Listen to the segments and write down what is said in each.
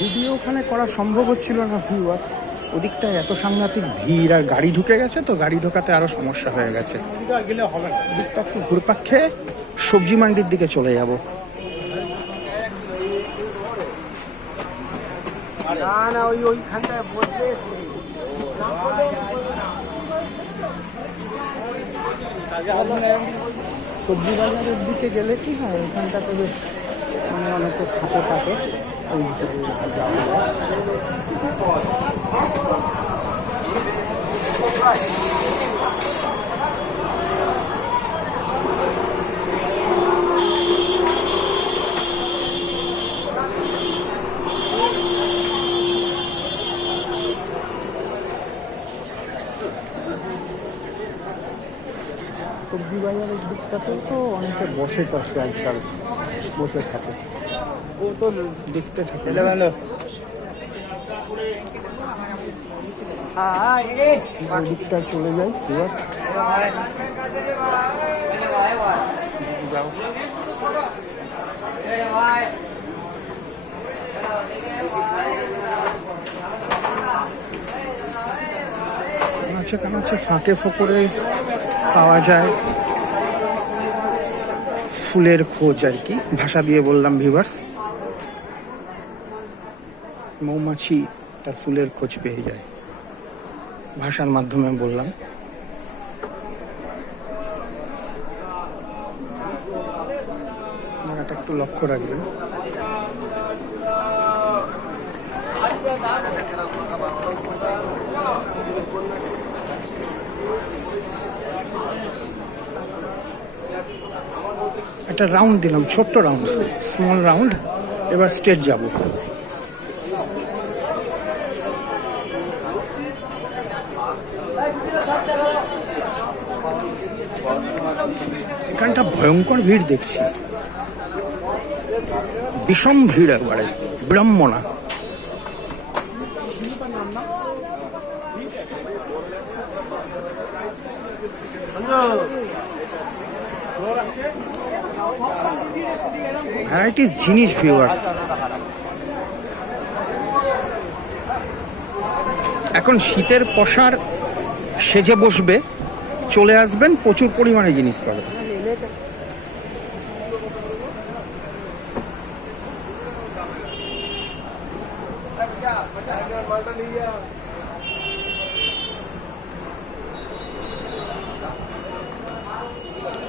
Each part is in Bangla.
ভিডিও ওখানে করা সম্ভব হচ্ছিল না ভিউয়ার ওদিকটায় এত সাংঘাতিক ভিড়, আর গাড়ি ঢুকে গেছে তো গাড়ি ঢোকাতে আরও সমস্যা হয়ে গেছে। গেলে হবে না ওদিকটা একটু ঘুরপাক খেয়ে সবজি মান্ডির দিকে চলে যাব। ওই সবজি বাজারের দিকে গেলে কি হয়? ওখানটাতে বেশ মানে অনেকে থাকে থাকে। সবজি বাজারের দিকটাতেও তো অনেকে বসে থাকে আজকাল বসে থাকে। ও তো দেখতে থাকে। দিকটা চলে যায় কানাচে কানাচে ফাঁকে ফোকরে পাওয়া যায়। ফুলের খোঁজ আর কি। ভাষা দিয়ে বললাম ভিভার্স মৌমাছি তার ফুলের খোঁজ পেয়ে যায়। ভাষার মাধ্যমে বললাম। একটু লক্ষ্য রাখবেন। একটা রাউন্ড দিলাম, ছোট্ট রাউন্ড স্মল রাউন্ড এবার স্টেট যাব। এখানটা ভয়ঙ্কর ভিড় দেখছি। বিষম ভিড় একবারে, বিড়ম্বনা। ভ্যারাইটিস জিনিস ভিউয়ার্স এখন শীতের পশার সেজে বসবে, চলে আসবেন, প্রচুর পরিমাণে জিনিস পাবেন।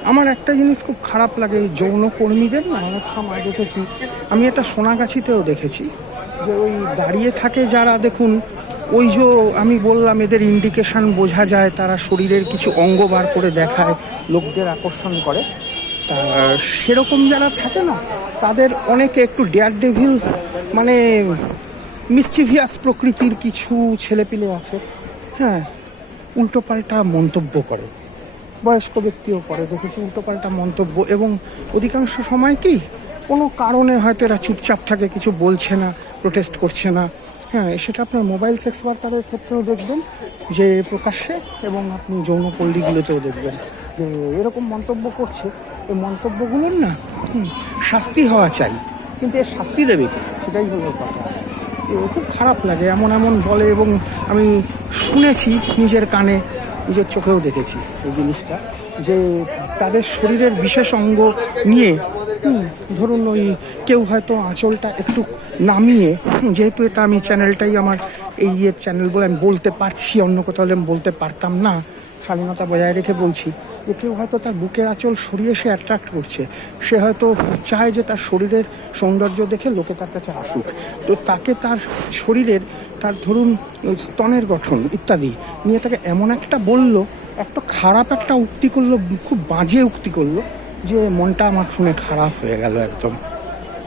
আমার একটা জিনিস খুব খারাপ লাগে, এই যৌনকর্মীদের না, অনেক সময় দেখেছি। আমি এটা সোনাগাছিতেও দেখেছি, যে ওই দাঁড়িয়ে থাকে যারা, দেখুন, ওই যে আমি বললাম, এদের ইন্ডিকেশন বোঝা যায়, তারা শরীরের কিছু অঙ্গ বার করে দেখায়, লোকদের আকর্ষণ করে। তা সেরকম যারা থাকে না, তাদের অনেকে একটু ডেয়ার ডেভিল মানে মিসচিভিয়াস প্রকৃতির কিছু ছেলেপিলে আছে। হ্যাঁ উল্টোপাল্টা মন্তব্য করে। বয়স্ক ব্যক্তিও করে, দেখেছি উল্টোপাল্টা মন্তব্য। এবং অধিকাংশ সময় কি, কোনো কারণে হয়তো এরা চুপচাপ থাকে, কিছু বলছে না প্রোটেস্ট করছে না। হ্যাঁ সেটা আপনার মোবাইল সেক্স ওয়ার্কারের ক্ষেত্রেও দেখবেন, যে প্রকাশ্যে, এবং আপনি যৌনপল্লীগুলোতেও দেখবেন। যে এরকম মন্তব্য করছে এই মন্তব্যগুলোর না শাস্তি হওয়া চাই। কিন্তু এর শাস্তি দেবে কি? সেটাই হলো কথা। খুব খারাপ লাগে, এমন এমন বলে এবং আমি শুনেছি নিজের কানে, নিজের চোখেও দেখেছি এই জিনিসটা, যে তাদের শরীরের বিশেষ অঙ্গ নিয়ে ধরুন ওই কেউ হয়তো আঁচলটা একটু নামিয়ে যেহেতু এটা আমি চ্যানেলটাই আমার এই ইয়ের চ্যানেল বলে আমি বলতে পারছি, অন্য কোথাও হলে আমি বলতে পারতাম না স্বাধীনতা বজায় রেখে বলছি, যে কেউ হয়তো তার বুকের আঁচল সরিয়ে সে অ্যাট্রাক্ট করছে। সে হয়তো চায় যে তার শরীরের সৌন্দর্য দেখে লোকে তার কাছে আসুক। তো তাকে তার শরীরের, তার ধরুন স্তনের গঠন ইত্যাদি নিয়ে তাকে এমন একটা বলল, একটা খারাপ একটা উক্তি করল, খুব বাজে উক্তি করল, যে মনটা আমার শুনে খারাপ হয়ে গেল একদম।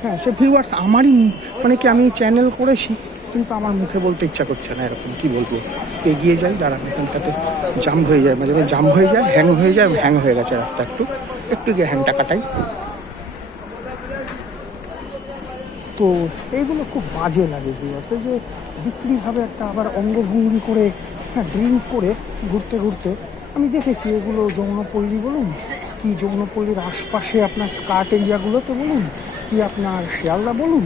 হ্যাঁ সে ভিউয়ার্স আমারই মানে কি আমি চ্যানেল করেছি? কিন্তু আমার মুখে বলতে ইচ্ছা করছে না এরকম। কি বলব? এগিয়ে যাই, দাঁড়ান, এখানটাতে জাম হয়ে যায়, মাঝে মাঝে জাম হয়ে যায় হ্যাং হয়ে যায় হ্যাং হয়ে গেছে রাস্তা একটু। একটু গিয়ে হ্যাংটা কাটাই। তো এইগুলো খুব বাজে লাগে এই যে বিশ্রীভাবে একটা আবার অঙ্গভঙ্গি করে হ্যাঁ ড্রিঙ্ক করে ঘুরতে ঘুরতে, আমি দেখেছি এগুলো যৌনপল্লী বলুন, কি যৌনপল্লীর আশপাশে আপনার স্কার্ট এরিয়াগুলোতে বলুন, কি আপনার শিয়ালদা বলুন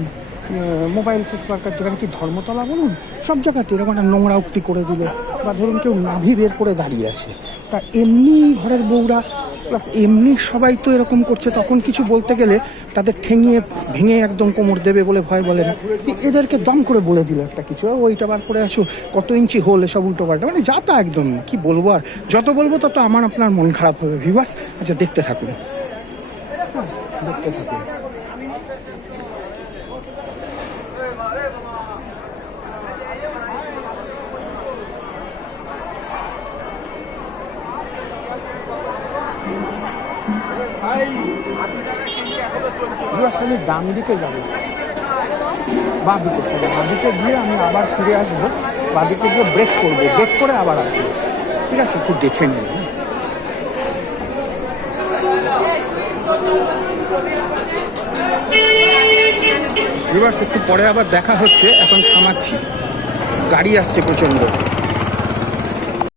মোবাইল সেক্স ওয়ার্কার যেখানে কি ধর্মতলা বলুন? সব জায়গাতে এরকম একটা নোংরা উক্তি করে দিল বা ধরুন কেউ নাভি বের করে দাঁড়িয়ে আছে। তা এমনি ঘরের বউরা প্লাস এমনি সবাই তো এরকম করছে তখন কিছু বলতে গেলে তাদের ঠেঙিয়ে ভেঙে একদম কোমর দেবে বলে ভয় বলে না। এদেরকে দম করে বলে দিল একটা কিছু "ও, ওইটা বার করে আসো কত ইঞ্চি হোল এসব উল্টো পাল্টা। মানে যা তা একদম কি বলব আর? যত বলব তত আমার আপনার মন খারাপ হবে। ভিবাস আচ্ছা দেখতে থাকুন। দেখতে থাকুন। আমি ডান দিকে যাব। বাঁ দিকে বাঁ দিকে গিয়ে আমি আবার ফিরে আসব। বাঁ দিকে গিয়ে ব্রেক করব। ব্রেক করে আবার আসব। ঠিক আছে? একটু দেখে নিন? ভিউয়ার্স একটু পরে আবার দেখা হচ্ছে। এখন থামাচ্ছি। গাড়ি আসছে প্রচণ্ড।